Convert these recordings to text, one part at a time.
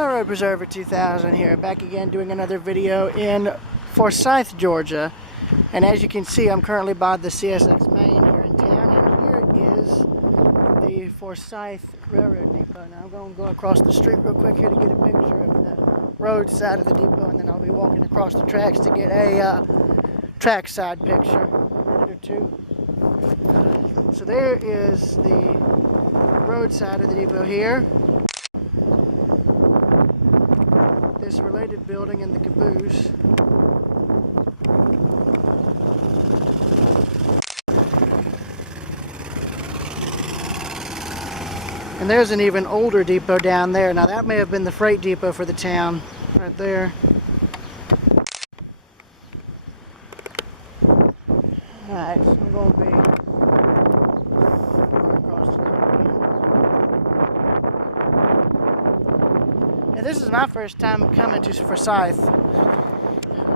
Railroad Preserver 2000 here, back again doing another video in Forsyth, Georgia. And as you can see, I'm currently by the CSX main here in town, and here is the Forsyth Railroad Depot. Now I'm going to go across the street real quick here to get a picture of the road side of the depot, and then I'll be walking across the tracks to get a track side picture in a minute or two. So there is the road side of the depot here. This related building in the Caboose. And there's an even older depot down there. Now that may have been the freight depot for the town, right there. Alright, so I'm going to be going across the road again. And this is my first time coming to Forsyth.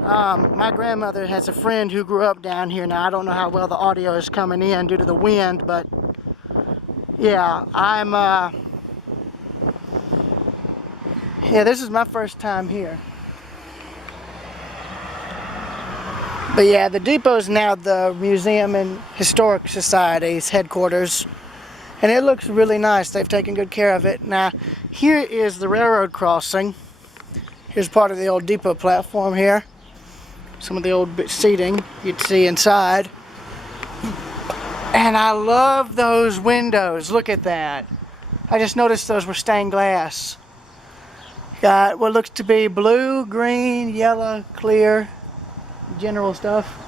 My grandmother has a friend who grew up down here. Now I don't know how well the audio is coming in due to the wind, but yeah, this is my first time here. But yeah, the depot is now the Museum and Historic Society's headquarters, and it looks really nice. They've taken good care of it. Now, here is the railroad crossing. Here's part of the old depot platform here. Some of the old seating you'd see inside. And I love those windows. Look at that. I just noticed those were stained glass. Got what looks to be blue, green, yellow, clear, general stuff.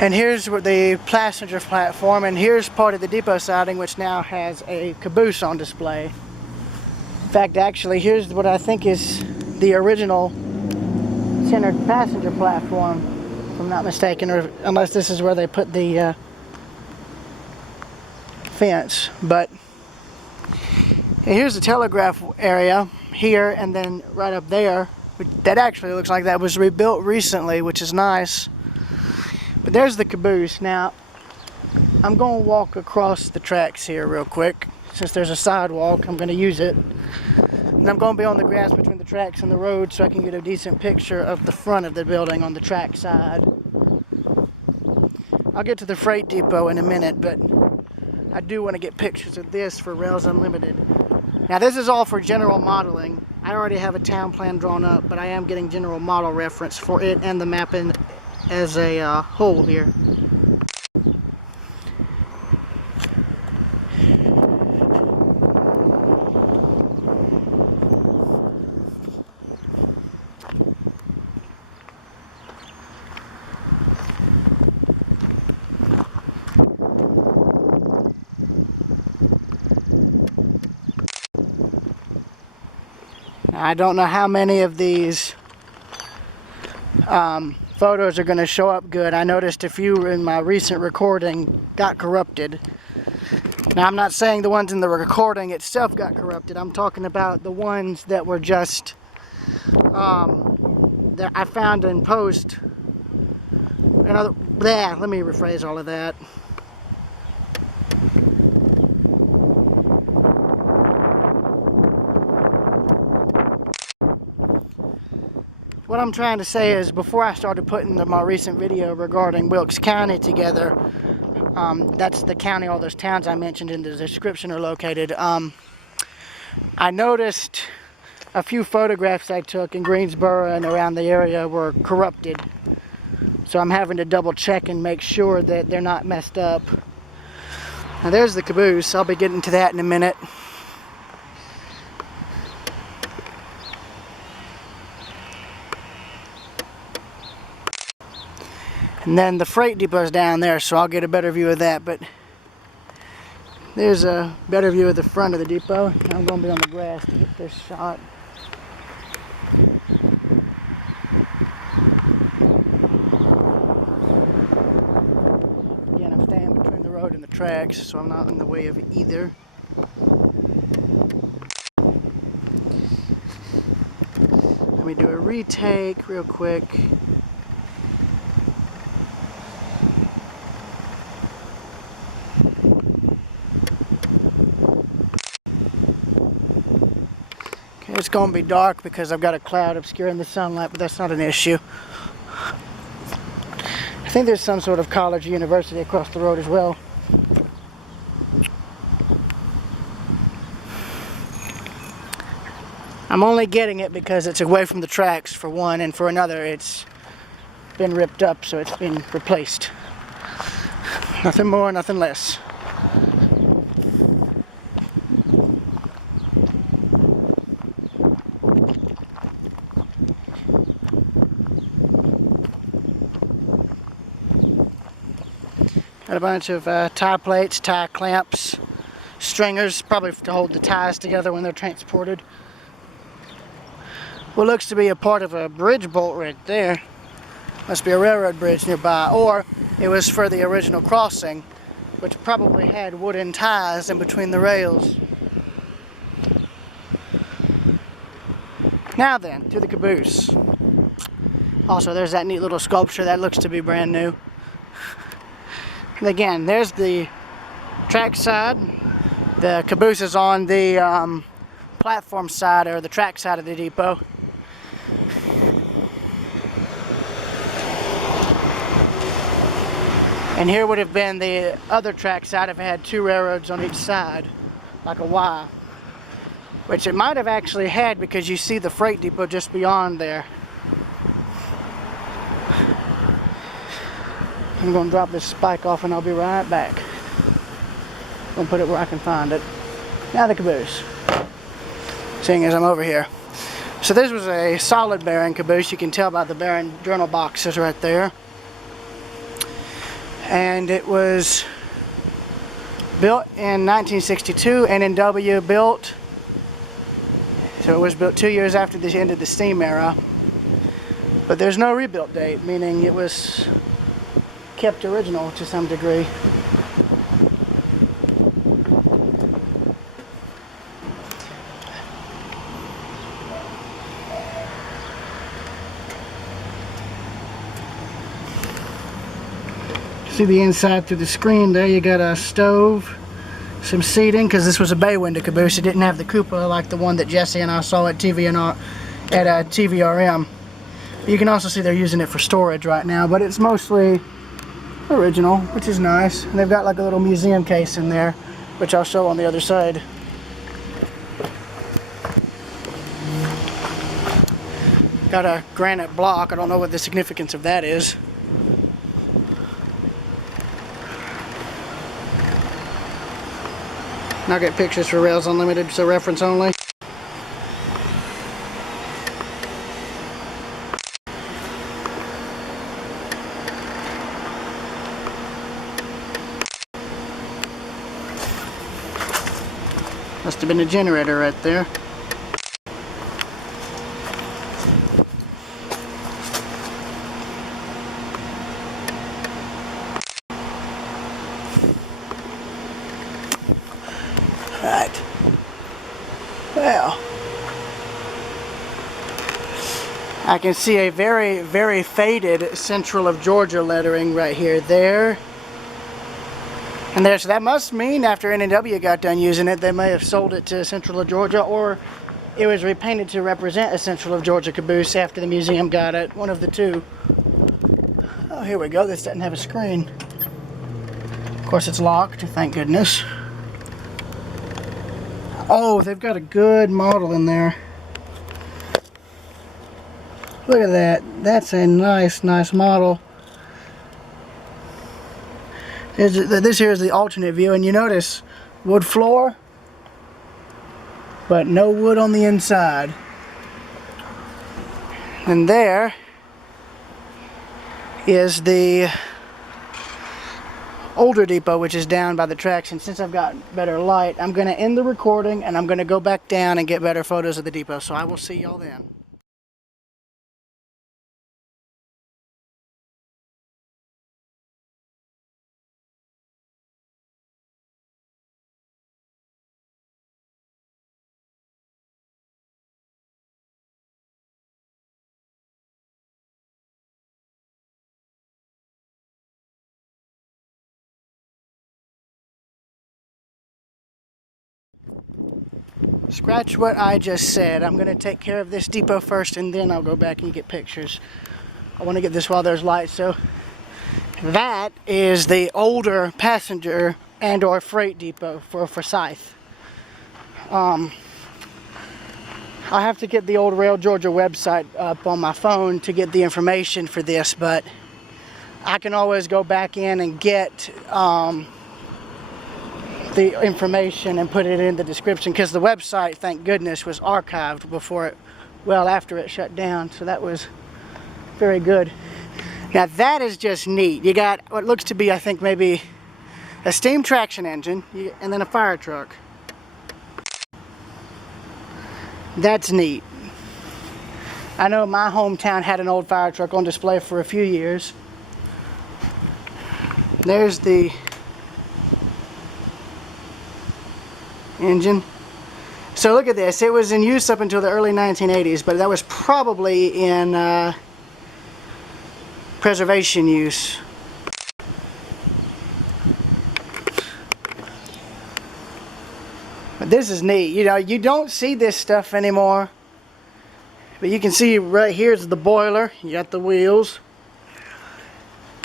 And here's where the passenger platform, and here's part of the depot siding, which now has a caboose on display. In fact, actually, here's what I think is the original centered passenger platform, if I'm not mistaken, or unless this is where they put the fence. But here's the telegraph area here, and then right up there. That actually looks like that was rebuilt recently, which is nice. But there's the caboose. Now, I'm going to walk across the tracks here real quick. Since there's a sidewalk, I'm going to use it. And I'm going to be on the grass between the tracks and the road so I can get a decent picture of the front of the building on the track side. I'll get to the freight depot in a minute, but I do want to get pictures of this for Rails Unlimited. Now, this is all for general modeling. I already have a town plan drawn up, but I am getting general model reference for it and the mapping as a whole here. I don't know how many of these photos are going to show up good. I noticed a few in my recent recording got corrupted. Now, I'm not saying the ones in the recording itself got corrupted. I'm talking about the ones that were just that I found in post. Let me rephrase all of that. What I'm trying to say is, before I started putting my recent video regarding Wilkes County together, that's the county all those towns I mentioned in the description are located. I noticed a few photographs I took in Greensboro and around the area were corrupted. So I'm having to double check and make sure that they're not messed up. Now there's the caboose. I'll be getting to that in a minute. And then the freight depot is down there, so I'll get a better view of that. But there's a better view of the front of the depot. I'm going to be on the grass to get this shot. Again, I'm staying between the road and the tracks, so I'm not in the way of either. Let me do a retake real quick. It's going to be dark because I've got a cloud obscuring the sunlight, but that's not an issue. I think there's some sort of college or university across the road as well. I'm only getting it because it's away from the tracks, for one, and for another, it's been ripped up, so it's been replaced. Nothing more, nothing less. Got a bunch of tie plates, tie clamps, stringers, probably to hold the ties together when they're transported. What looks to be a part of a bridge bolt right there. Must be a railroad bridge nearby, or it was for the original crossing, which probably had wooden ties in between the rails. Now then, to the caboose. Also, there's that neat little sculpture that looks to be brand new. And again, there's the track side. The caboose is on the platform side, or the track side of the depot. And here would have been the other track side if it had two railroads on each side, like a Y. Which it might have actually had, because you see the freight depot just beyond there. I'm going to drop this spike off and I'll be right back. I'm going to put it where I can find it. Now the caboose. Seeing as I'm over here. So this was a solid bearing caboose. You can tell by the bearing journal boxes right there. And it was built in 1962. N&W built. So it was built 2 years after the end of the steam era. But there's no rebuilt date, meaning it was kept original to some degree. See the inside through the screen there. You got a stove, some seating, because this was a bay window caboose. It didn't have the cupola like the one that Jesse and I saw at TVRM. You can also see they're using it for storage right now, but it's mostly original, which is nice. And they've got like a little museum case in there, which I'll show on the other side. Got a granite block. I don't know what the significance of that is. And I'll get pictures for Rails Unlimited, so reference only. Must have been a generator right there. Right. Well, I can see a very, very faded Central of Georgia lettering right here, there. And there, so that must mean after N&W got done using it, they may have sold it to Central of Georgia, or it was repainted to represent a Central of Georgia caboose after the museum got it. One of the two. Oh, here we go. This doesn't have a screen. Of course, it's locked, thank goodness. Oh, they've got a good model in there. Look at that. That's a nice, nice model. This here is the alternate view, and you notice wood floor, but no wood on the inside. And there is the older depot, which is down by the tracks. And since I've got better light, I'm going to end the recording and I'm going to go back down and get better photos of the depot. So I will see y'all then. Scratch what I just said. I'm going to take care of this depot first, and then I'll go back and get pictures. I want to get this while there's light. So that is the older passenger and or freight depot for Forsyth. I have to get the old Rail Georgia website up on my phone to get the information for this, but I can always go back in and get the information and put it in the description, because the website, thank goodness, was archived before it, well, after it shut down, so that was very good. Now that is just neat. You got what looks to be, I think, maybe a steam traction engine and then a fire truck. That's neat. I know my hometown had an old fire truck on display for a few years. There's the engine. So look at this. It was in use up until the early 1980s, but that was probably in preservation use. But this is neat. You know, you don't see this stuff anymore. But you can see right here's the boiler. You got the wheels.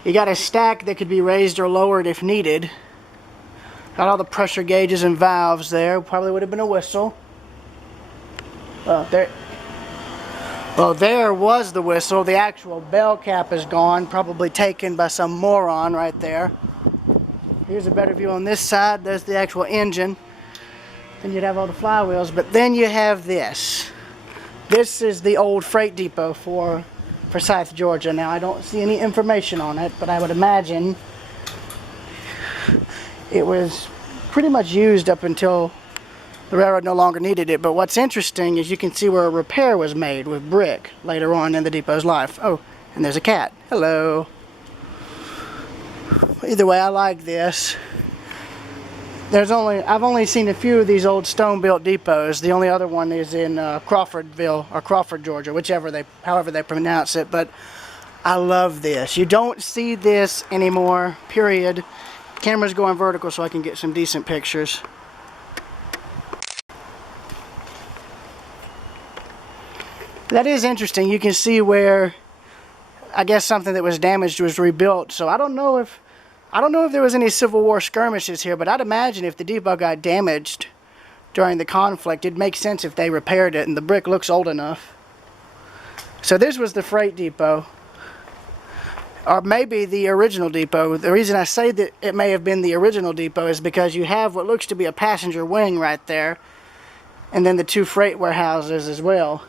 You got a stack that could be raised or lowered if needed. Got all the pressure gauges and valves there. Probably would have been a whistle. There was the whistle. The actual bell cap is gone, probably taken by some moron right there. Here's a better view on this side. There's the actual engine. Then you'd have all the flywheels, but then you have this. This is the old freight depot for Forsyth, Georgia. Now I don't see any information on it, but I would imagine it was pretty much used up until the railroad no longer needed it. But what's interesting is you can see where a repair was made with brick later on in the depot's life. Oh, and there's a cat. Hello. Either way, I like this. I've only seen a few of these old stone-built depots. The only other one is in Crawfordville or Crawford, Georgia, however they pronounce it. But I love this. You don't see this anymore, period. Camera's going vertical so I can get some decent pictures. That is interesting. You can see where, I guess, something that was damaged was rebuilt. So I don't know if there was any Civil War skirmishes here, but I'd imagine if the depot got damaged during the conflict, it'd make sense if they repaired it, and the brick looks old enough. So this was the freight depot, or maybe the original depot. The reason I say that it may have been the original depot is because you have what looks to be a passenger wing right there, and then the two freight warehouses as well.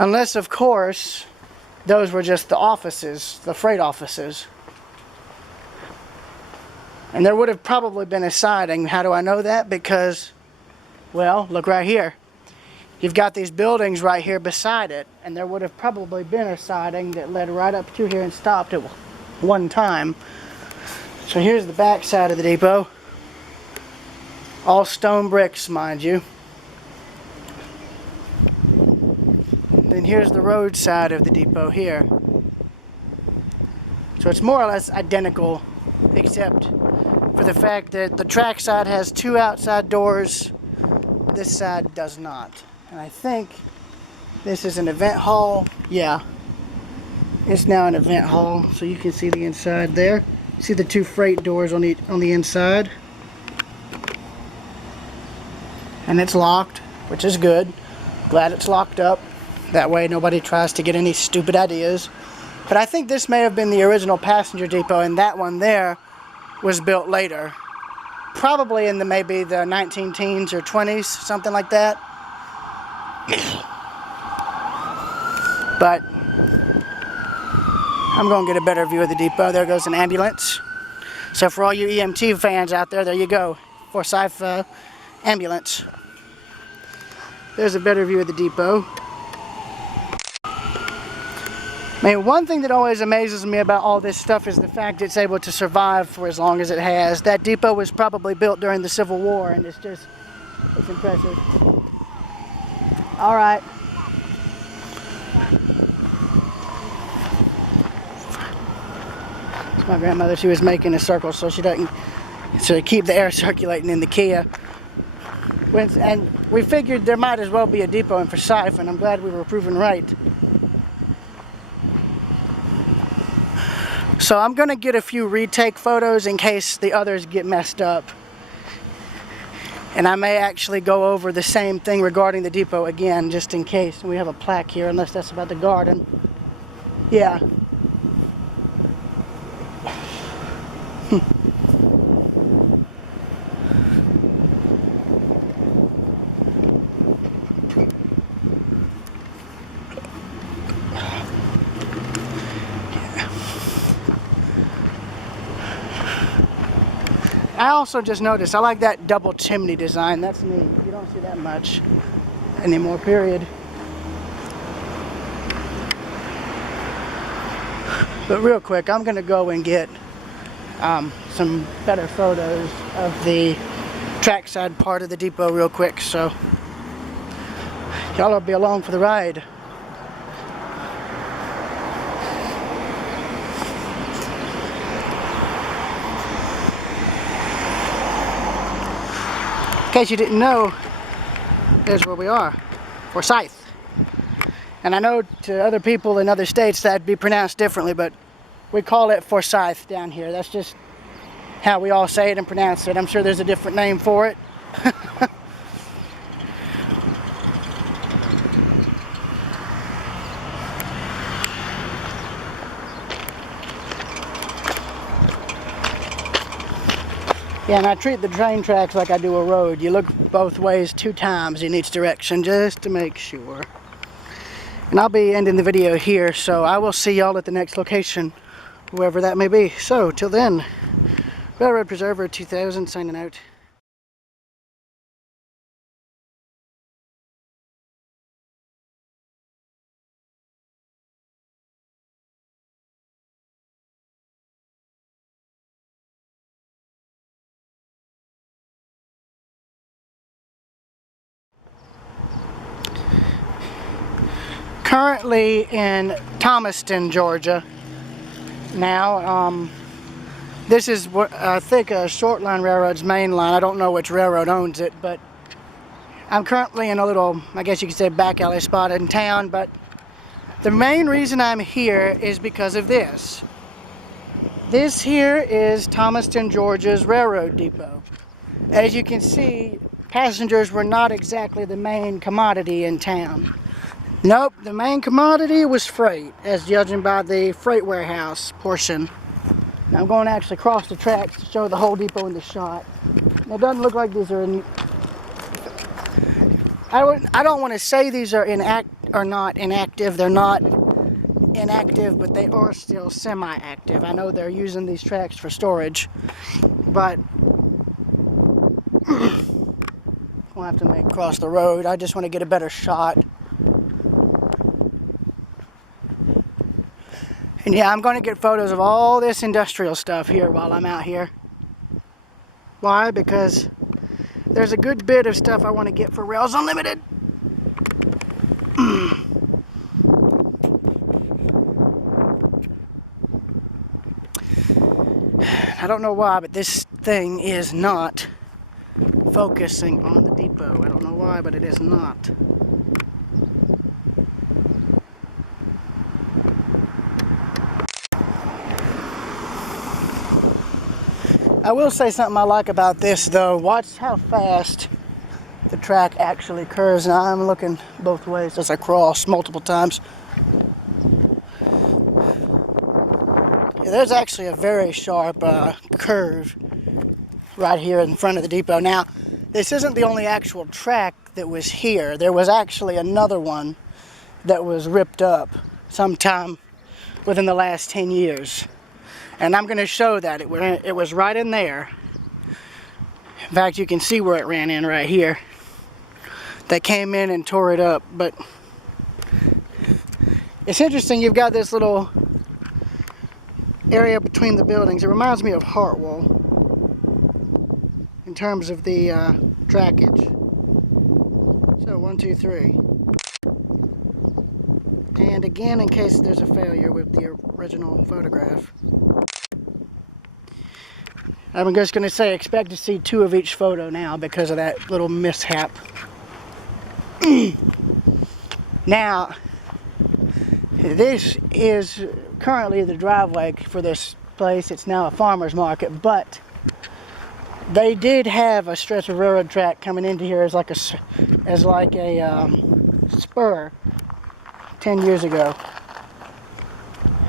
Unless, of course, those were just the offices, the freight offices. And there would have probably been a siding. How do I know that? Because, well, look right here. You've got these buildings right here beside it, and there would have probably been a siding that led right up to here and stopped at one time. So here's the back side of the depot. All stone bricks, mind you. Then here's the road side of the depot here. So it's more or less identical, except for the fact that the track side has two outside doors. This side does not. And I think this is an event hall. Yeah, it's now an event hall, so you can see the inside there. See the two freight doors on the inside. And it's locked, which is good. Glad it's locked up. That way nobody tries to get any stupid ideas. But I think this may have been the original passenger depot, and that one there was built later. Probably in maybe the 19-teens or 20s, something like that. But I'm going to get a better view of the depot. There goes an ambulance. So for all you EMT fans out there, there you go. Forsyth ambulance. There's a better view of the depot. I mean, one thing that always amazes me about all this stuff is the fact it's able to survive for as long as it has. That depot was probably built during the Civil War, and it's impressive. All right. It's my grandmother. She was making a circle so she doesn't, so to keep the air circulating in the Kia. And we figured there might as well be a depot in Forsyth, and I'm glad we were proven right. So I'm gonna get a few retake photos in case the others get messed up. And I may actually go over the same thing regarding the depot again, just in case. We have a plaque here, unless that's about the garden. Yeah. I also just noticed, I like that double chimney design. That's neat. You don't see that much anymore, period. But real quick, I'm gonna go and get some better photos of the trackside part of the depot real quick, so y'all will be along for the ride. In case you didn't know, there's where we are, Forsyth. And I know to other people in other states that'd be pronounced differently, but we call it Forsyth down here. That's just how we all say it and pronounce it. I'm sure there's a different name for it. Yeah, and I treat the train tracks like I do a road. You look both ways 2 times in each direction just to make sure. And I'll be ending the video here, so I will see y'all at the next location, whoever that may be. So, till then, Railroad Preserver 2000 signing out. Currently in Thomaston, Georgia. Now, this is what I think a short line railroad's main line. I don't know which railroad owns it, but I'm currently in a little, I guess you could say, back alley spot in town. But the main reason I'm here is because of this. This here is Thomaston, Georgia's railroad depot. As you can see, passengers were not exactly the main commodity in town. Nope, the main commodity was freight, as judging by the freight warehouse portion. Now I'm going to actually cross the tracks to show the whole depot in the shot. Now, it doesn't look like these are I don't want to say these are not inactive. They're not inactive, but they are still semi-active. I know they're using these tracks for storage, but we'll have to cross the road. I just want to get a better shot. And yeah, I'm going to get photos of all this industrial stuff here while I'm out here. Why? Because there's a good bit of stuff I want to get for Rails Unlimited. I don't know why, but this thing is not focusing on the depot. I don't know why, but it is not. I will say something I like about this though. Watch how fast the track actually curves. Now I'm looking both ways as I cross multiple times. Yeah, there's actually a very sharp curve right here in front of the depot. Now, this isn't the only actual track that was here. There was actually another one that was ripped up sometime within the last 10 years. And I'm going to show that. It was right in there. In fact, you can see where it ran in right here. They came in and tore it up. But it's interesting, you've got this little area between the buildings. It reminds me of Hartwell in terms of the trackage. So 1, 2, 3. And again, in case there's a failure with the original photograph. I'm just going to say expect to see 2 of each photo now because of that little mishap. Now, this is currently the driveway for this place. It's now a farmer's market, but they did have a stretch of railroad track coming into here as like a spur 10 years ago.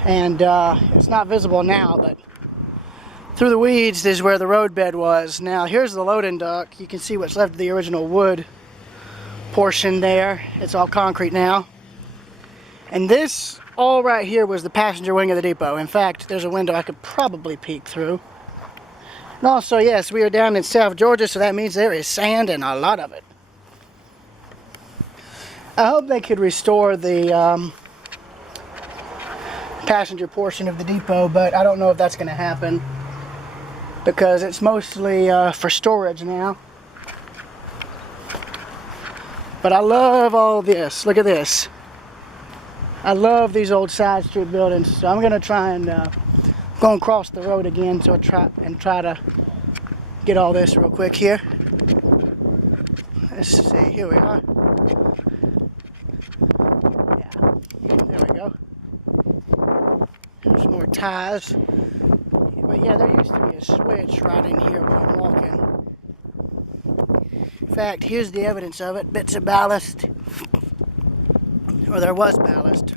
And it's not visible now, but through the weeds is where the roadbed was. Now here's the loading dock. You can see what's left of the original wood portion there. It's all concrete now. And this all right here was the passenger wing of the depot. In fact, there's a window I could probably peek through. And also, yes, we are down in South Georgia, so that means there is sand and a lot of it. I hope they could restore the passenger portion of the depot, but I don't know if that's going to happen because it's mostly for storage now. But I love all this. Look at this. I love these old side street buildings, so I'm going to try and go and cross the road again to try to get all this real quick here. Let's see, here we are. Yeah, there we go. There's more ties. But yeah, there used to be a switch right in here where I'm walking. In fact, here's the evidence of it. Bits of ballast. Or there was ballast.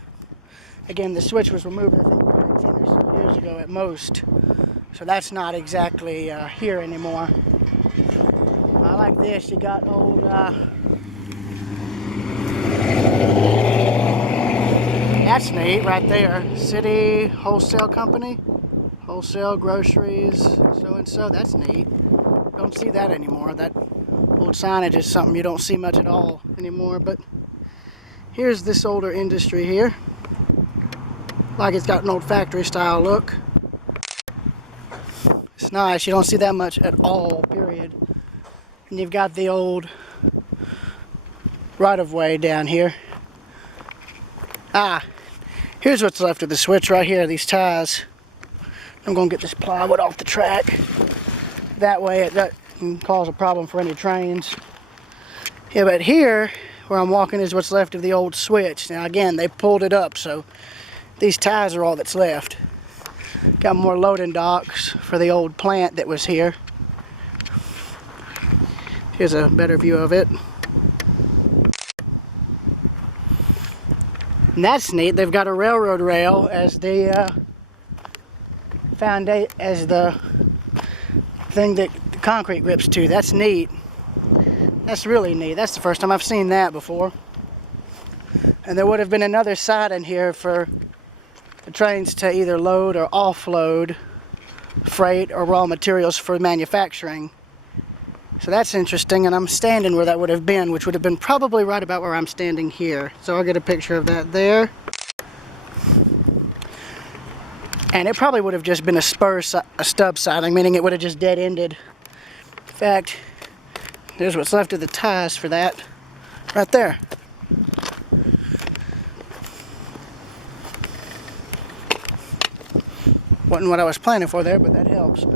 Again, the switch was removed, I think, probably 10 or so years ago at most. So that's not exactly here anymore. I like this. You got old that's neat right there. City Wholesale Company. Wholesale groceries, so and so. That's neat. Don't see that anymore. That old signage is something you don't see much at all anymore. But here's this older industry here. Like it's got an old factory style look. It's nice. You don't see that much at all, period. And you've got the old right-of-way down here. Ah, here's what's left of the switch right here, these ties. I'm going to get this plywood off the track. That way it doesn't cause a problem for any trains. Yeah, but here, where I'm walking, is what's left of the old switch. Now again, they pulled it up, so these ties are all that's left. Got more loading docks for the old plant that was here. Here's a better view of it. And that's neat. They've got a railroad rail as the as the thing that the concrete grips to. That's neat. That's really neat. That's the first time I've seen that before. And there would have been another side in here for the trains to either load or offload freight or raw materials for manufacturing. So that's interesting, and I'm standing where that would have been, which would have been probably right about where I'm standing here. So I'll get a picture of that there. And it probably would have just been a stub siding, meaning it would have just dead-ended. In fact, here's what's left of the ties for that, right there. Wasn't what I was planning for there, but that helps.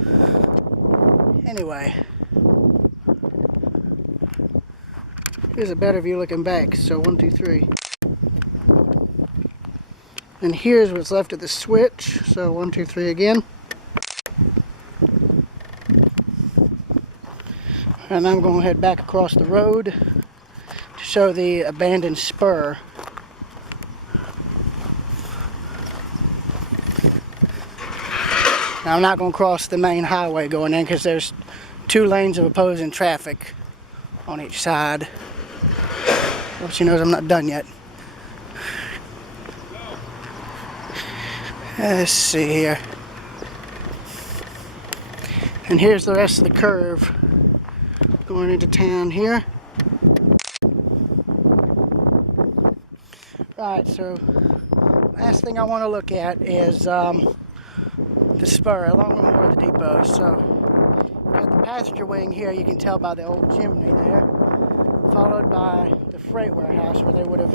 Anyway, here's a better view looking back. So 1, 2, 3. And here's what's left of the switch. So 1, 2, 3 again. And I'm going to head back across the road to show the abandoned spur. Now I'm not going to cross the main highway going in because there's 2 lanes of opposing traffic on each side. Hope she knows I'm not done yet. Let's see here. And here's the rest of the curve going into town here. Right, so last thing I want to look at is the spur along with more of the depot. So got the passenger wing here, you can tell by the old chimney there, followed by the freight warehouse where they would have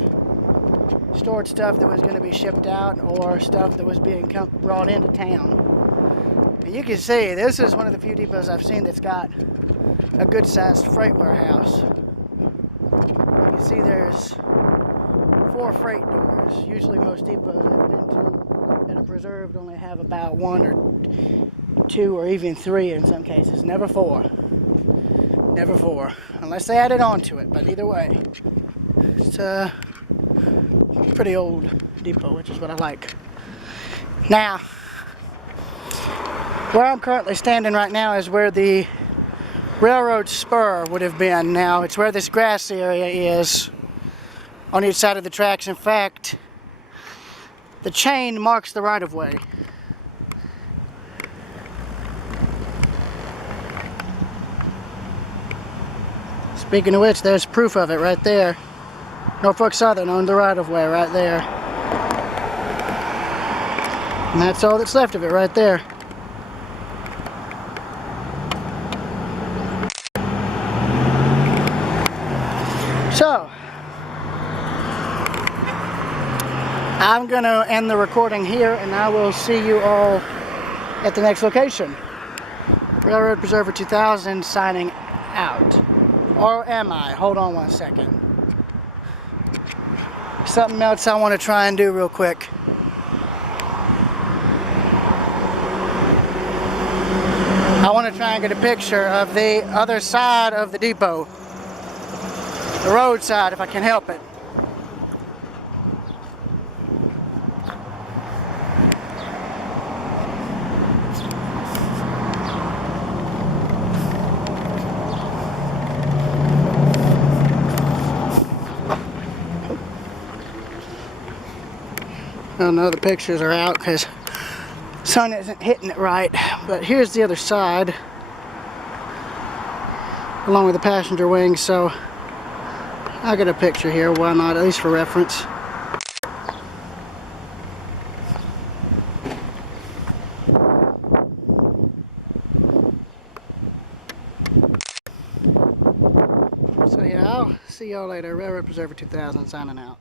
stored stuff that was going to be shipped out or stuff that was being brought into town. And you can see this is one of the few depots I've seen that's got a good sized freight warehouse. You can see there's 4 freight doors. Usually most depots I've been to that are preserved only have about 1 or 2 or even 3 in some cases. Never 4. Never 4. Unless they added on to it, but either way. It's a pretty old depot, which is what I like. Now, where I'm currently standing right now is where the railroad spur would have been. Now, it's where this grass area is on each side of the tracks. In fact, the chain marks the right-of-way. Speaking of which, there's proof of it right there. Norfolk Southern owned the right-of-way right there. And that's all that's left of it right there. So, I'm going to end the recording here, and I will see you all at the next location. Railroad Preserver 2000 signing out. Or am I? Hold on one second. Something else I want to try and do real quick. I want to try and get a picture of the other side of the depot. The road side, if I can help it. I don't know, the pictures are out because the sun isn't hitting it right. But here's the other side, along with the passenger wing, so I'll get a picture here, why not, at least for reference. So yeah, I'll see y'all later. Railroad Preserver 2000 signing out.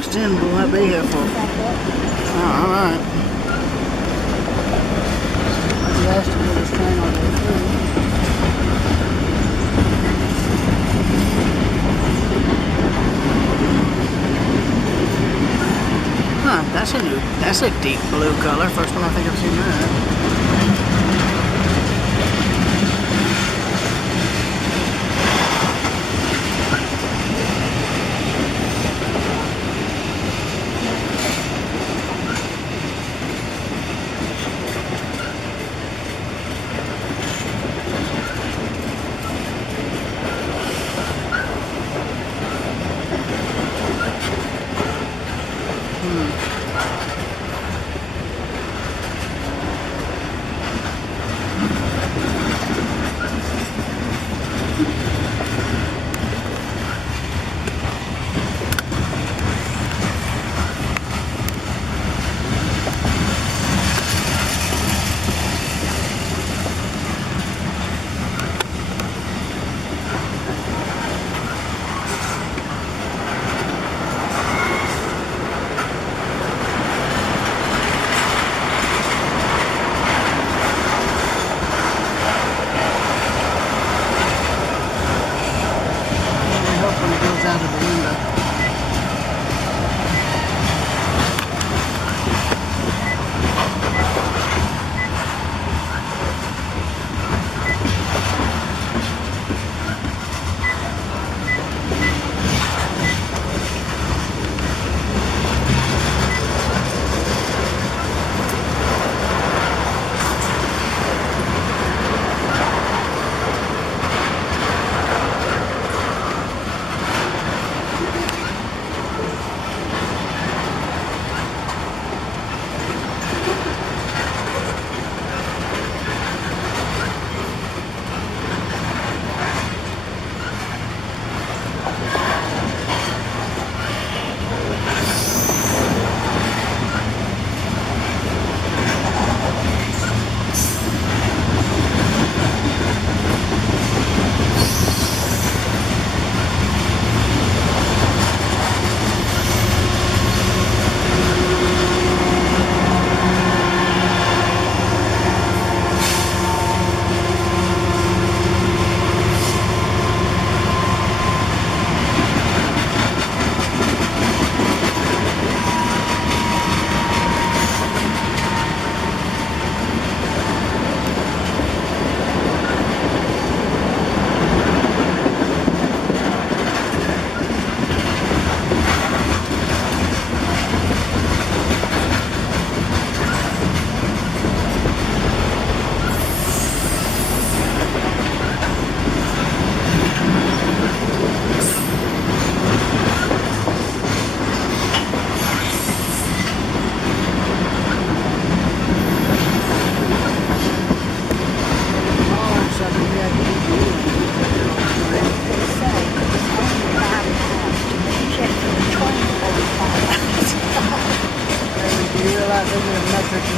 boxed in, will not be here for. Oh, alright. I'd be asked to do this train all day through. Huh, that's a deep blue color. First time I think I've seen that.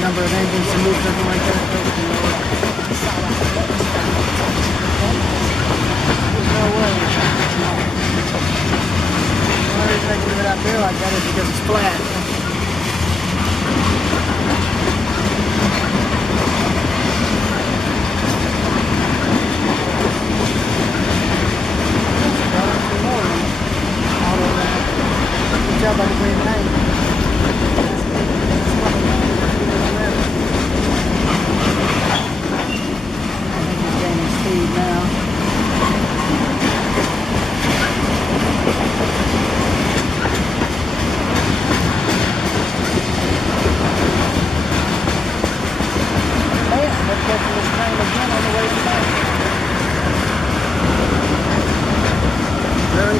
Number of engines to move something like that. There's no way. The only reason I can leave it out there like that is because it's flat. You can tell by the green paint.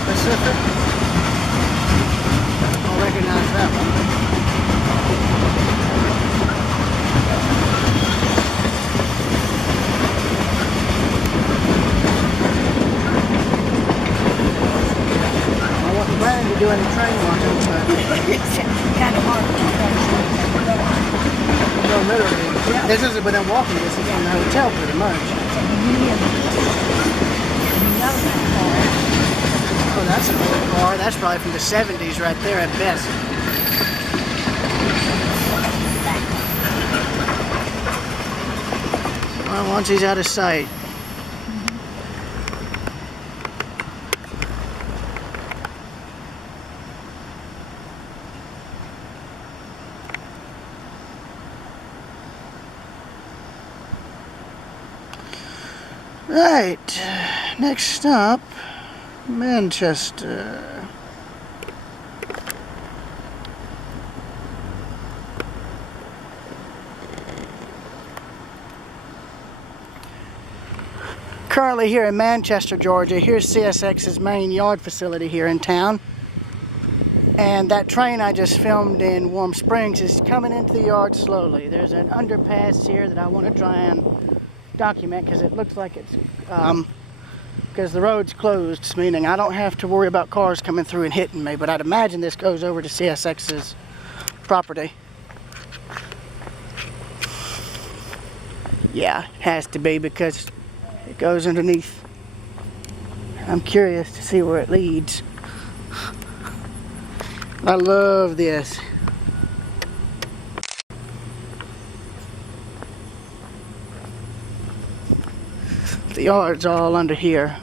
Pacific. I'll recognize that one. I wasn't planning to do any train watching, but It's kind of hard to no, literally. Yeah. This is within walking distance from the hotel, pretty much. You know that part. Oh, that's an old car. That's probably from the 70s right there at best. Well, once he's out of sight. Right, next stop, Manchester. Currently here in Manchester, Georgia. Here's CSX's main yard facility here in town. And that train I just filmed in Warm Springs is coming into the yard slowly. There's an underpass here that I want to try and document because it looks like it's because the road's closed, meaning I don't have to worry about cars coming through and hitting me, but I'd imagine this goes over to CSX's property. Yeah, it has to be because it goes underneath. I'm curious to see where it leads. I love this. The yard's all under here.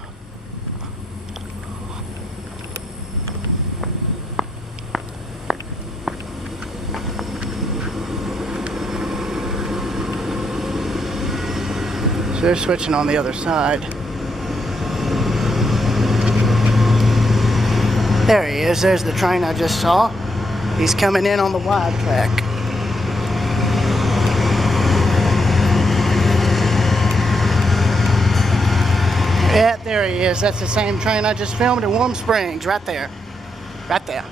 So they're switching on the other side. There he is. There's the train I just saw. He's coming in on the wide track. Yeah, there he is. That's the same train I just filmed in Warm Springs. Right there. Right there.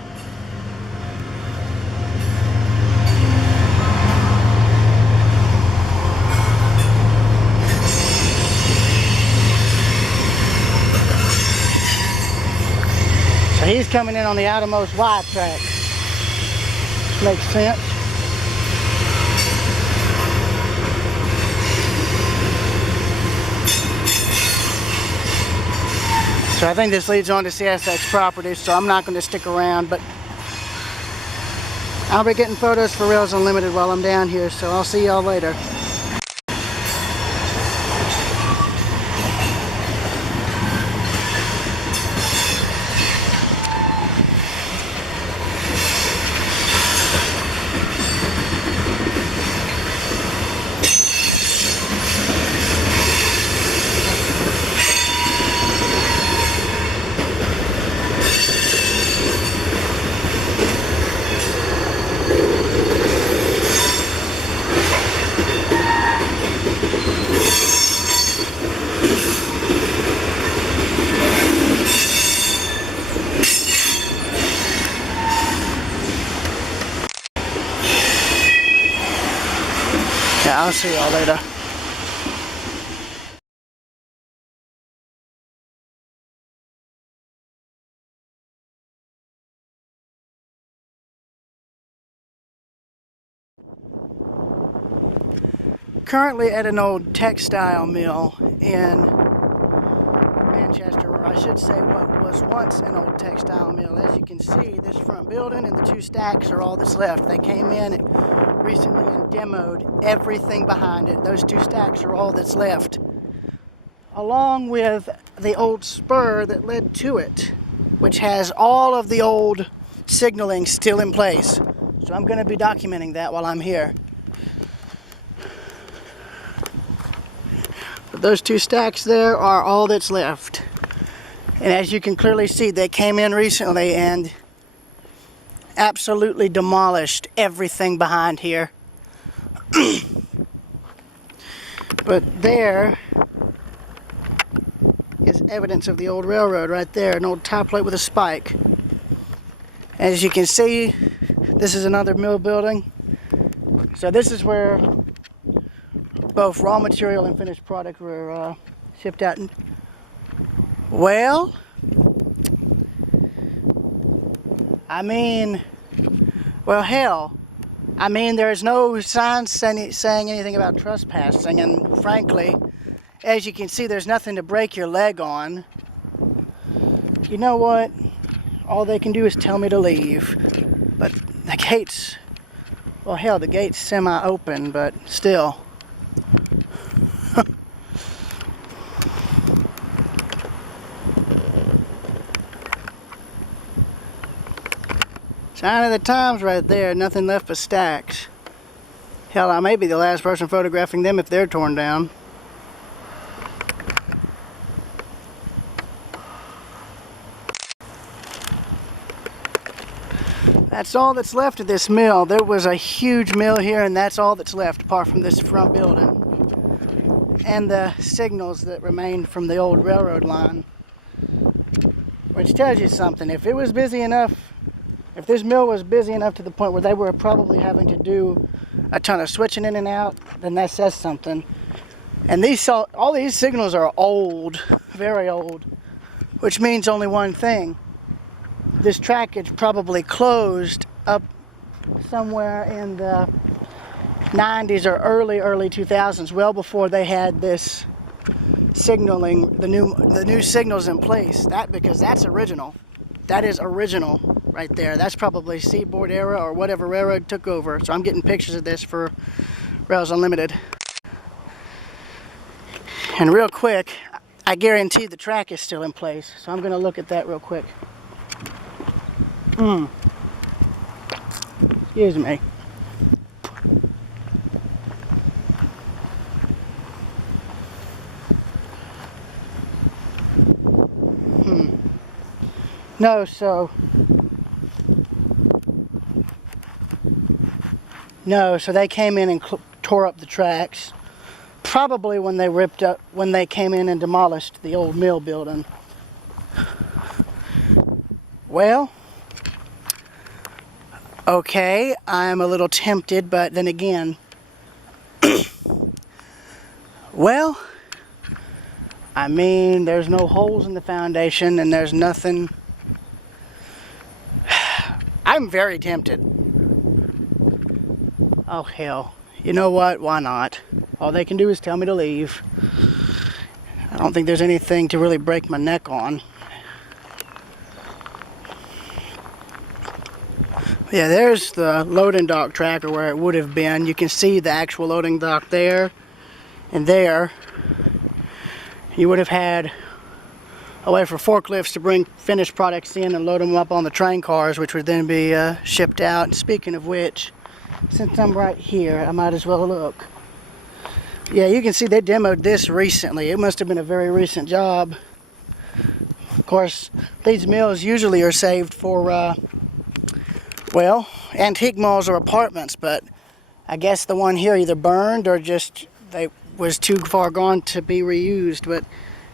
So he's coming in on the outermost wide track. Makes sense. So I think this leads on to CSX property, so I'm not going to stick around, but I'll be getting photos for Rails Unlimited while I'm down here, so I'll see y'all later. Yeah, I'll see y'all later. Currently at an old textile mill in Manchester, or I should say what was once an old textile mill. As you can see, this front building and the two stacks are all that's left. They came in recently and demoed everything behind it. Those two stacks are all that's left, along with the old spur that led to it, which has all of the old signaling still in place. So I'm going to be documenting that while I'm here. But those two stacks there are all that's left. And as you can clearly see, they came in recently and absolutely demolished everything behind here. But there is evidence of the old railroad right there, an old tie plate with a spike. As you can see, this is another mill building. So this is where both raw material and finished product were shipped out. Well, I mean, well, hell, I mean, there's no signs saying anything about trespassing, and frankly, as you can see, there's nothing to break your leg on. you know what? All they can do is tell me to leave. But the gates, well hell, the gate's semi-open, but still. Sign of the times right there, nothing left but stacks. Hell, I may be the last person photographing them if they're torn down. That's all that's left of this mill. There was a huge mill here, and that's all that's left apart from this front building and the signals that remained from the old railroad line, which tells you something. If it was busy enough, if this mill was busy enough to the point where they were probably having to do a ton of switching in and out, then that says something. And all these signals are old, very old, which means only one thing. This track is probably closed up somewhere in the 90s or early 2000s, well before they had this signaling, the new signals in place. Because that's original. That is original right there. That's probably Seaboard era or whatever railroad took over. So I'm getting pictures of this for Rails Unlimited. And real quick, I guarantee the track is still in place. So I'm going to look at that real quick. Excuse me. No, so they came in and tore up the tracks. Probably when they came in and demolished the old mill building. Well, okay, I'm a little tempted, but then again, well, I mean, there's no holes in the foundation and there's nothing. I'm very tempted. Oh hell, you know what, why not? All they can do is tell me to leave. I don't think there's anything to really break my neck on. Yeah, there's the loading dock track, or where it would have been. You can see the actual loading dock there and there. You would have had a way for forklifts to bring finished products in and load them up on the train cars, which would then be shipped out. And speaking of which, since I'm right here, I might as well look. Yeah, you can see they demoed this recently. It must have been a very recent job. Of course, these mills usually are saved for well, antique malls or apartments, but I guess the one here either burned or just they was too far gone to be reused. But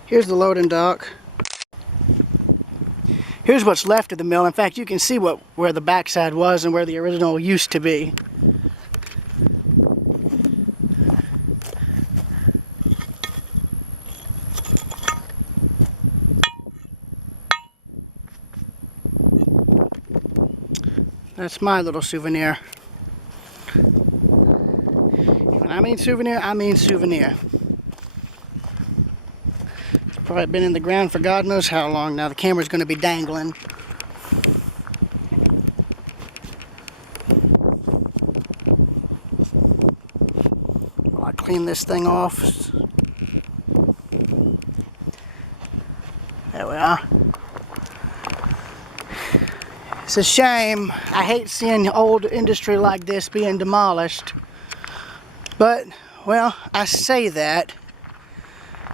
here's the loading dock. Here's what's left of the mill. In fact, you can see where the backside was and where the original used to be. That's my little souvenir. When I mean souvenir, I mean souvenir. It's probably been in the ground for God knows how long now. The camera's going to be dangling. While I clean this thing off. There we are. It's a shame. I hate seeing old industry like this being demolished. But, well, I say that.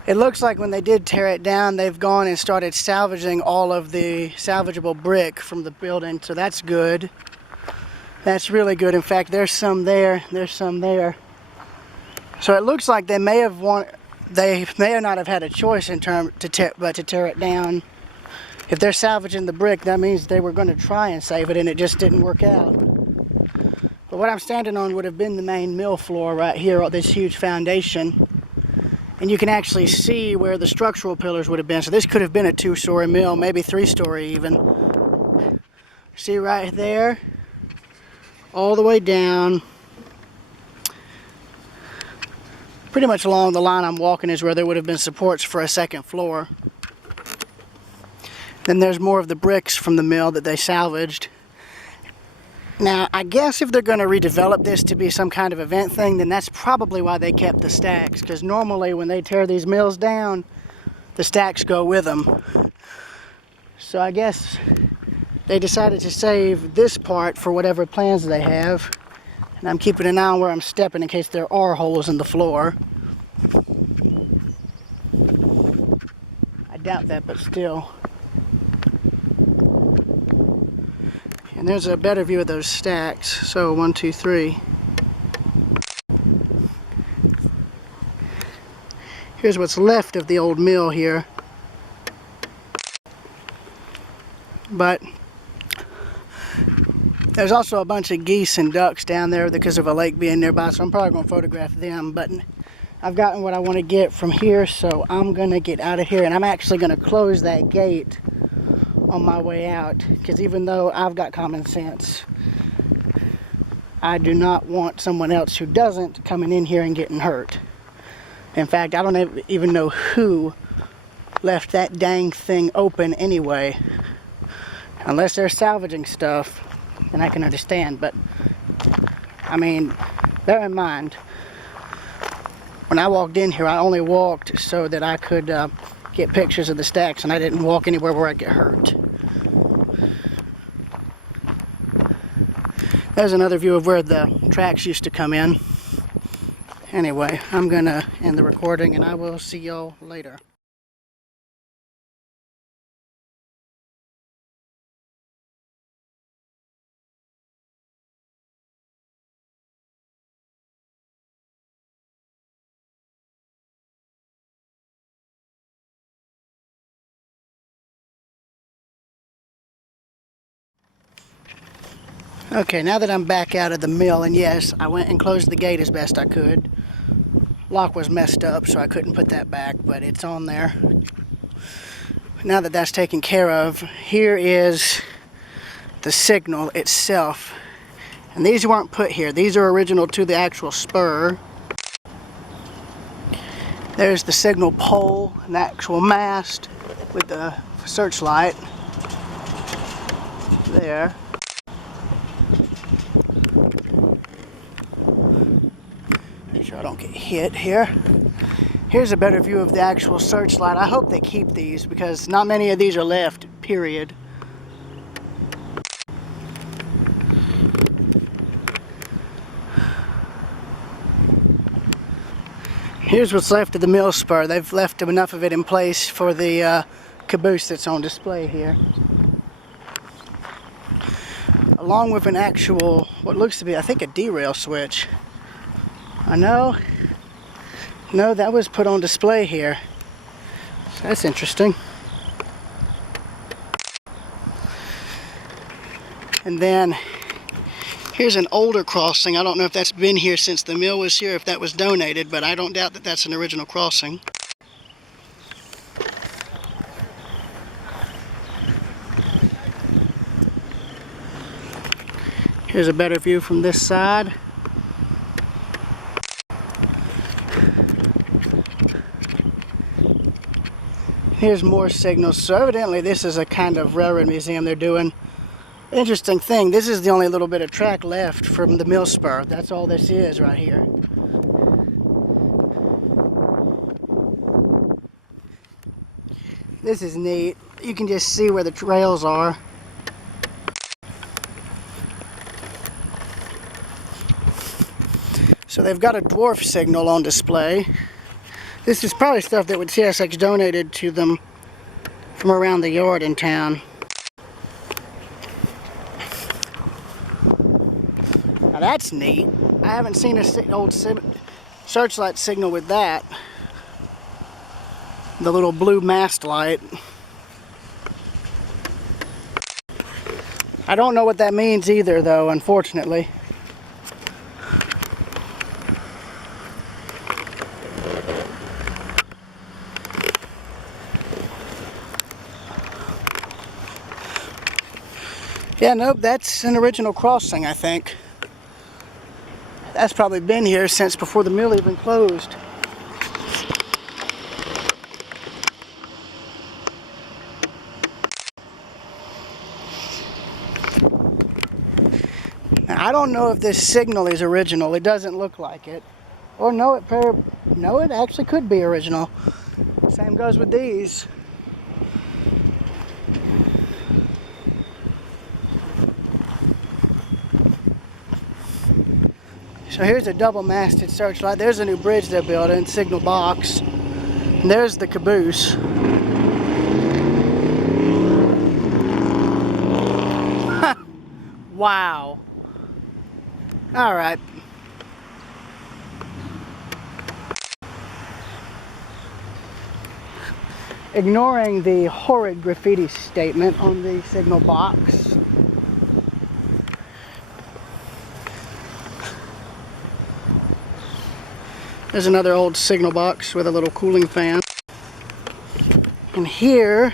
It looks like when they did tear it down, they've gone and started salvaging all of the salvageable brick from the building, so that's good. That's really good. In fact, there's some there, there's some there. So it looks like they may not have had a choice but to tear it down. If they're salvaging the brick, that means they were going to try and save it, and it just didn't work out. But what I'm standing on would have been the main mill floor right here, this huge foundation. And you can actually see where the structural pillars would have been. So this could have been a 2-story mill, maybe 3-story even. See right there? All the way down. Pretty much along the line I'm walking is where there would have been supports for a second floor. Then there's more of the bricks from the mill that they salvaged. Now, I guess if they're going to redevelop this to be some kind of event thing, then that's probably why they kept the stacks. Because normally when they tear these mills down, the stacks go with them. So I guess they decided to save this part for whatever plans they have. And I'm keeping an eye on where I'm stepping in case there are holes in the floor. I doubt that, but still. And there's a better view of those stacks. So 1, 2, 3. Here's what's left of the old mill here. But there's also a bunch of geese and ducks down there because of a lake being nearby, so I'm probably going to photograph them. But I've gotten what I want to get from here, so I'm going to get out of here. And I'm actually going to close that gate on my way out, because even though I've got common sense, I do not want someone else who doesn't coming in here and getting hurt. In fact, I don't even know who left that dang thing open anyway. Unless they're salvaging stuff, then I can understand. But I mean, bear in mind, when I walked in here, I only walked so that I could get pictures of the stacks, and I didn't walk anywhere where I'd get hurt. There's another view of where the tracks used to come in. Anyway, I'm gonna end the recording, and I will see y'all later. Okay, now that I'm back out of the mill, and yes, I went and closed the gate as best I could. Lock was messed up, so I couldn't put that back, but it's on there. Now that that's taken care of, here is the signal itself. And these weren't put here. These are original to the actual spur. There's the signal pole and the actual mast with the searchlight there. Make sure I don't get hit here. Here's a better view of the actual searchlight. I hope they keep these because not many of these are left, period. Here's what's left of the mill spur. They've left enough of it in place for the caboose that's on display here. Along with an actual, what looks to be, I think, a derail switch. I know. No, that was put on display here. So that's interesting. And then here's an older crossing. I don't know if that's been here since the mill was here, if that was donated, but I don't doubt that that's an original crossing. Here's a better view from this side. Here's more signals. So evidently this is a kind of railroad museum they're doing. Interesting thing, this is the only little bit of track left from the mill spur. That's all this is right here. This is neat. You can just see where the trails are. So they've got a dwarf signal on display. This is probably stuff that would CSX donated to them from around the yard in town. Now that's neat. I haven't seen an old searchlight signal with that. The little blue mast light. I don't know what that means either, though, unfortunately. Yeah, nope, that's an original crossing, I think. That's probably been here since before the mill even closed. I don't know if this signal is original. It doesn't look like it. Or no, it actually could be original. Same goes with these. So here's a double-masted searchlight. There's a new bridge they're building, signal box. And there's the Caboose. Wow. All right. Ignoring the horrid graffiti statement on the signal box. There's another old signal box with a little cooling fan. And here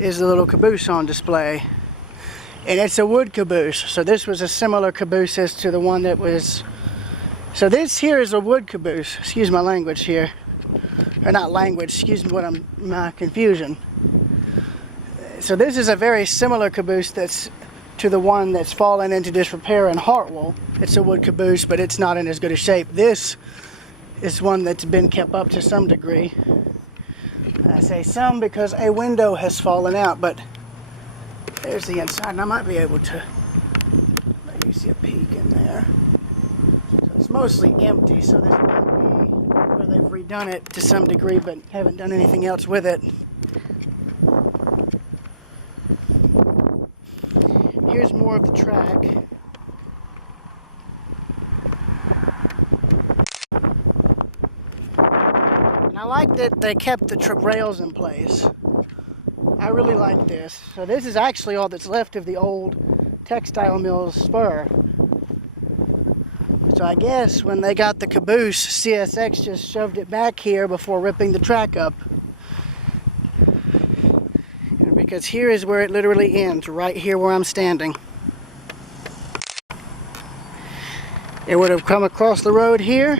is the little Caboose on display. And it's a wood caboose. So this was a similar caboose as to the one that was... So this here is a wood caboose. Excuse my language here. Or not language, excuse me my confusion. So this is a very similar caboose that's to the one that's fallen into disrepair in Hartwell. It's a wood caboose, but it's not in as good a shape. This is one that's been kept up to some degree. I say some because a window has fallen out, but there's the inside, and I might be able to let you see a peek in there. So it's mostly empty, so this might be where they've redone it to some degree, but haven't done anything else with it. Here's more of the track. And I like that they kept the rails in place. I really like this. So this is actually all that's left of the old Textile Mill Spur. So I guess when they got the Caboose, CSX just shoved it back here before ripping the track up. And because here is where it literally ends, right here where I'm standing. It would have come across the road here.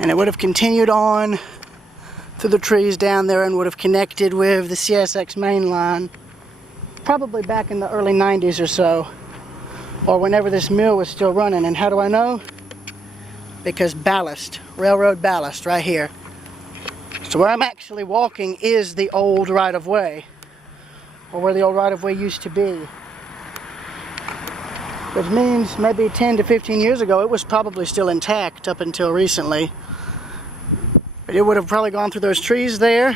And it would have continued on through the trees down there and would have connected with the CSX main line, probably back in the early 90s or so, or whenever this mill was still running. And how do I know? Because ballast, railroad ballast right here. So where I'm actually walking is the old right-of-way, or where the old right-of-way used to be. Which means maybe 10 to 15 years ago it was probably still intact up until recently. But it would have probably gone through those trees there,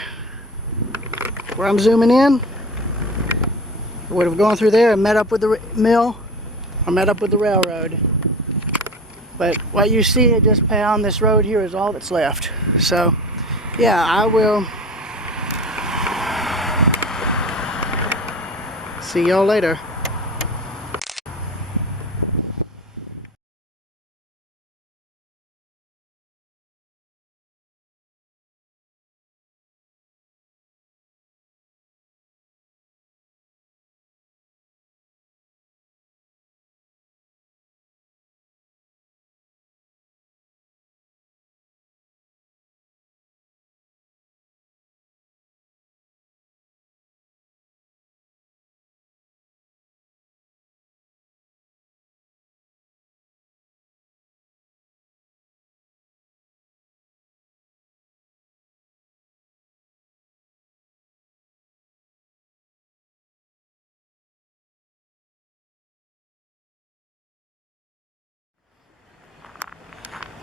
where I'm zooming in. It would have gone through there and met up with the mill, or met up with the railroad. But what you see just on this road here is all that's left. So, yeah, I will see y'all later.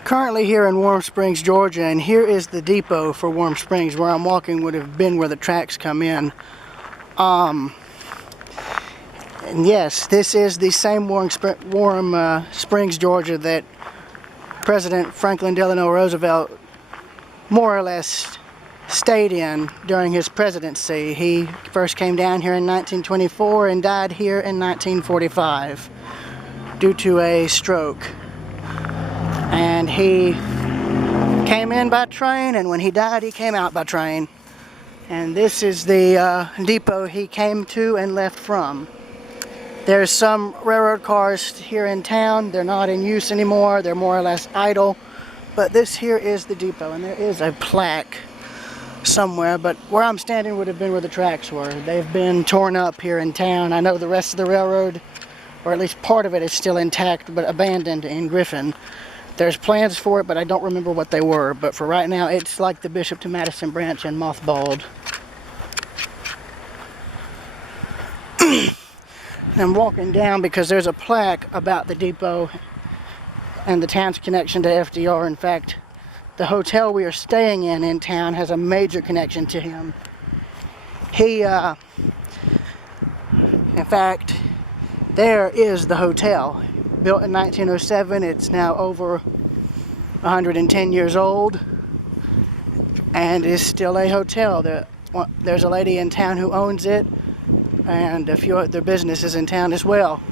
Currently here in Warm Springs, Georgia, and here is the depot for Warm Springs. Where I'm walking would have been where the tracks come in. And yes, this is the same Warm Springs, Georgia that President Franklin Delano Roosevelt more or less stayed in during his presidency. He first came down here in 1924 and died here in 1945 due to a stroke. And he came in by train, and when he died, he came out by train. And this is the depot he came to and left from. There's some railroad cars here in town. They're not in use anymore. They're more or less idle. But this here is the depot, and there is a plaque somewhere, but where I'm standing would have been where the tracks were. They've been torn up here in town. I know the rest of the railroad, or at least part of it, is still intact but abandoned in Griffin. There's plans for it, but I don't remember what they were. But for right now, it's like the Bishop to Madison branch and mothballed. And I'm walking down because there's a plaque about the depot and the town's connection to FDR. In fact, the hotel we are staying in town has a major connection to him. In fact, there is the hotel. Built in 1907, it's now over 110 years old and is still a hotel. There's a lady in town who owns it, and a few other businesses in town as well.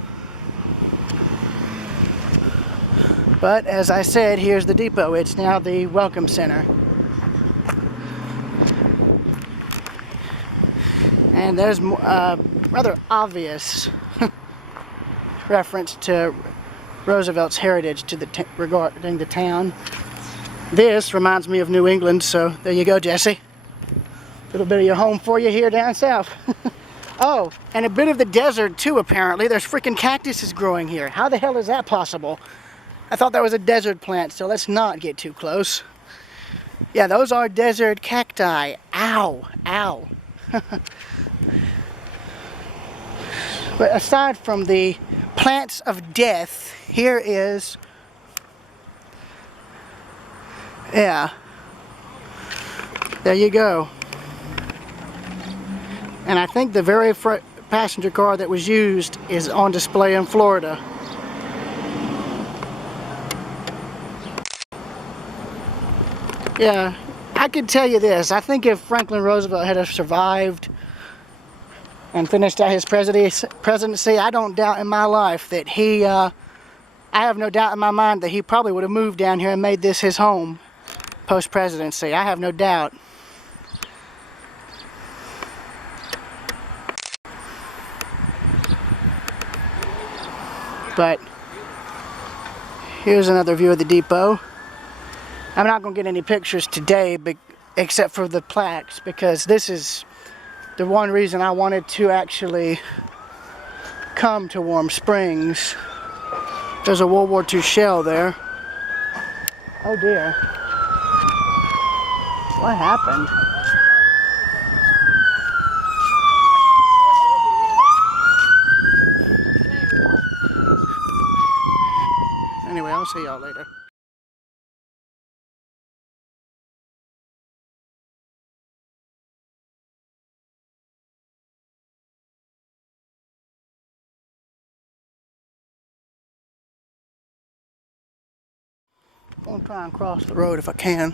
But as I said, here's the depot. It's now the Welcome Center. And there's rather obvious reference to Roosevelt's heritage regarding the town. This reminds me of New England, so there you go, Jesse. A little bit of your home for you here down south. Oh, and a bit of the desert too, apparently. There's freaking cactuses growing here. How the hell is that possible? I thought that was a desert plant, so let's not get too close. Yeah, those are desert cacti. Ow, ow. But aside from the plants of death, here is, yeah, there you go. And I think the very passenger car that was used is on display in Florida. Yeah, I could tell you this. I think if Franklin Roosevelt had survived and finished out his presidency, I don't doubt in my life that I have no doubt in my mind that he probably would have moved down here and made this his home post-presidency. I have no doubt. But here's another view of the depot. I'm not going to get any pictures today except for the plaques, because this is the one reason I wanted to actually come to Warm Springs. There's a World War II shell there. Oh dear. What happened? Anyway, I'll see y'all later. I'm gonna try and cross the road if I can.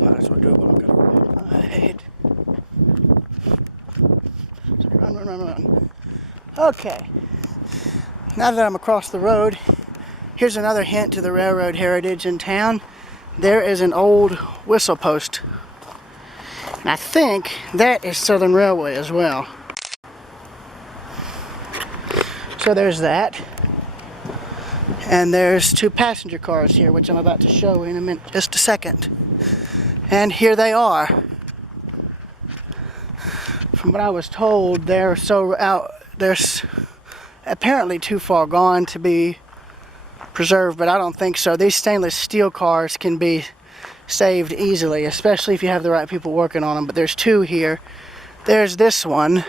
Might as well do it while I've got a red light. So run, run, run, run. Okay. Now that I'm across the road, here's another hint to the railroad heritage in town. There is an old whistle post. And I think that is Southern Railway as well. So there's that. And there's two passenger cars here, which I'm about to show in a minute, just a second. And here they are. From what I was told, they're apparently too far gone to be preserved, but I don't think so. These stainless steel cars can be saved easily, especially if you have the right people working on them. But there's two here. There's this one.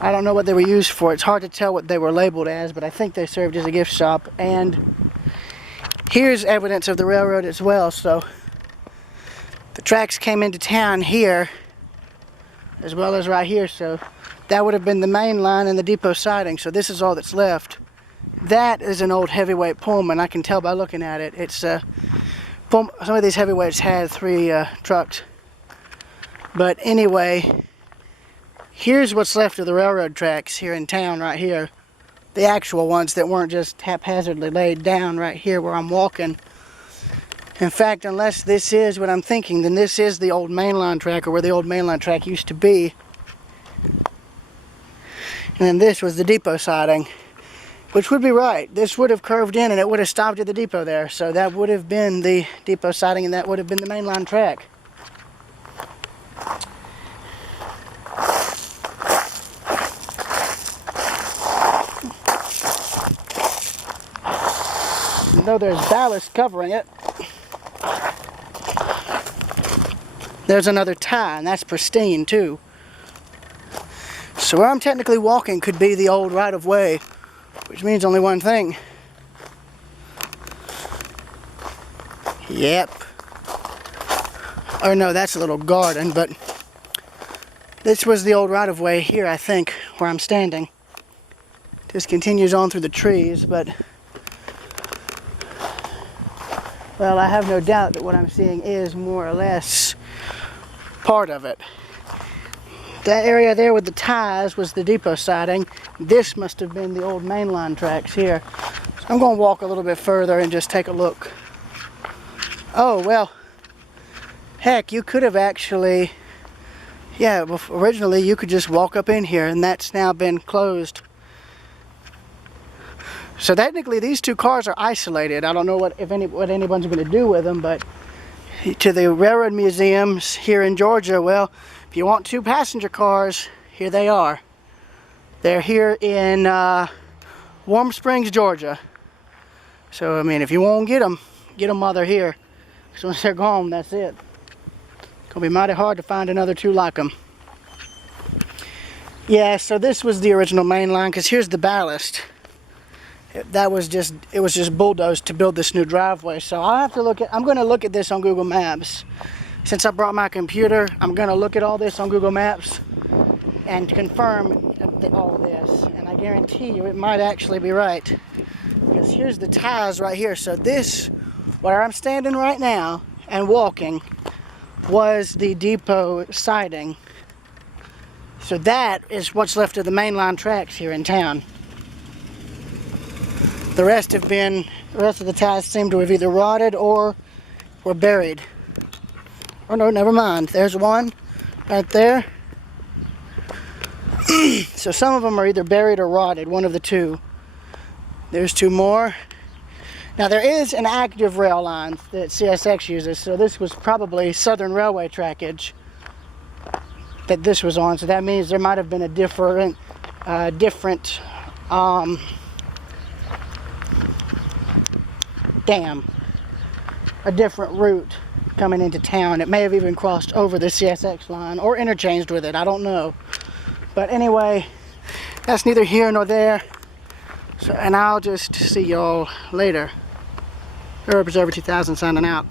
I don't know what they were used for. It's hard to tell what they were labeled as, but I think they served as a gift shop. And here's evidence of the railroad as well. So the tracks came into town here as well as right here. So that would have been the main line and the depot siding. So this is all that's left. That is an old heavyweight Pullman. I can tell by looking at it. It's some of these heavyweights had 3 trucks. But anyway, here's what's left of the railroad tracks here in town right here. The actual ones that weren't just haphazardly laid down right here where I'm walking. In fact, unless this is what I'm thinking, then this is the old mainline track, or where the old mainline track used to be. And then this was the depot siding, which would be right. This would have curved in and it would have stopped at the depot there. So that would have been the depot siding and that would have been the mainline track. Though there's ballast covering it, there's another tie, and that's pristine too. So where I'm technically walking could be the old right-of-way, which means only one thing. Yep. Or no, that's a little garden, but this was the old right-of-way here, I think, where I'm standing. Just continues on through the trees, but well, I have no doubt that what I'm seeing is more or less part of it. That area there with the ties was the depot siding. This must have been the old mainline tracks here. So I'm going to walk a little bit further and just take a look. Oh, well, heck, you could have actually, yeah, originally you could just walk up in here, and that's now been closed. So technically these two cars are isolated. I don't know what anyone's going to do with them, but to the railroad museums here in Georgia, well, if you want two passenger cars, here they are. They're here in Warm Springs, Georgia. So I mean, if you won't get them while they're here. Because once they're gone, that's it. It's going to be mighty hard to find another two like them. Yeah, so this was the original main line, because here's the ballast. It was just bulldozed to build this new driveway. So I'll have to I'm going to look at this on Google Maps. Since I brought my computer, I'm going to look at all this on Google Maps and confirm all this. And I guarantee you it might actually be right. Because here's the ties right here. So this, where I'm standing right now and walking, was the depot siding. So that is what's left of the mainline tracks here in town. The rest of the ties seem to have either rotted or were buried. Oh no, never mind. There's one right there. So some of them are either buried or rotted, one of the two. There's two more. Now there is an active rail line that CSX uses, so this was probably Southern Railway trackage that this was on. So that means there might have been a different a different route coming into town. It may have even crossed over the CSX line or interchanged with it. I don't know. But anyway, that's neither here nor there. So, and I'll just see y'all later. Observer 2000 signing out.